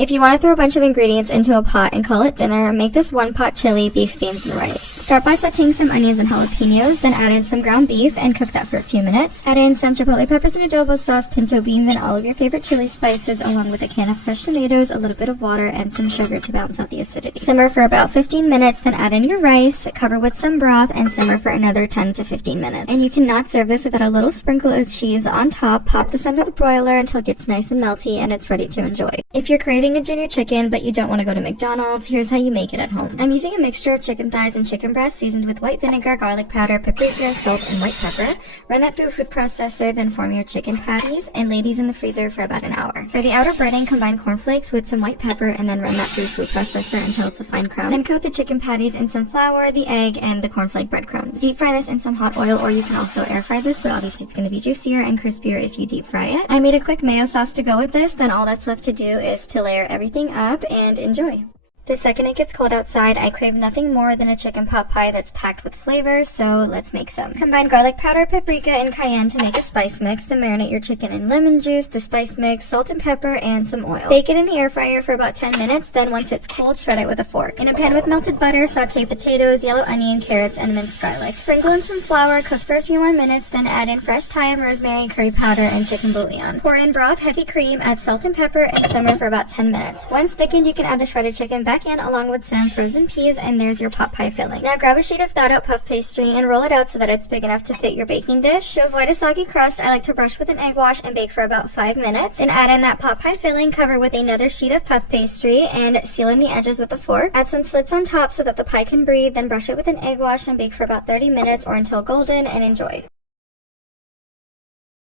If you want to throw a bunch of ingredients into a pot and call it dinner, make this one pot chili, beef, beans, and rice. Start by sauteing some onions and jalapenos, then add in some ground beef and cook that for a few minutes. Add in some chipotle peppers and adobo sauce, pinto beans, and all of your favorite chili spices, along with a can of fresh tomatoes, a little bit of water, and some sugar to balance out the acidity. Simmer for about 15 minutes, then add in your rice, cover with some broth, and simmer for another 10 to 15 minutes. And you cannot serve this without a little sprinkle of cheese on top. Pop this under the broiler until it gets nice and melty and it's ready to enjoy. If you're craving a junior chicken but you don't want to go to McDonald's, here's how you make it at home. I'm using a mixture of chicken thighs and chicken breast seasoned with white vinegar, garlic powder, paprika, salt, and white pepper. Run that through a food processor, then form your chicken patties and lay these in the freezer for about an hour. For the outer breading, combine cornflakes with some white pepper and then run that through a food processor until it's a fine crumb. Then coat the chicken patties in some flour, the egg, and the cornflake breadcrumbs. Deep fry this in some hot oil, or you can also air fry this, but obviously it's going to be juicier and crispier if you deep fry it. I made a quick mayo sauce to go with this, then all that's left to do is to layer everything up and enjoy. The second it gets cold outside, I crave nothing more than a chicken pot pie that's packed with flavor, so let's make some. Combine garlic powder, paprika, and cayenne to make a spice mix, then marinate your chicken in lemon juice, the spice mix, salt and pepper, and some oil. Bake it in the air fryer for about 10 minutes, then once it's cold, shred it with a fork. In a pan with melted butter, saute potatoes, yellow onion, carrots, and minced garlic. Sprinkle in some flour, cook for a few more minutes, then add in fresh thyme, rosemary, curry powder, and chicken bouillon. Pour in broth, heavy cream, add salt and pepper, and simmer for about 10 minutes. Once thickened, you can add the shredded chicken back in along with some frozen peas, and there's your pot pie filling. Now grab a sheet of thawed out puff pastry and roll it out so that it's big enough to fit your baking dish. To avoid a soggy crust, I like to brush with an egg wash and bake for about 5 minutes. Then add in that pot pie filling, cover with another sheet of puff pastry, and seal in the edges with a fork. Add some slits on top so that the pie can breathe, then brush it with an egg wash and bake for about 30 minutes or until golden, and enjoy.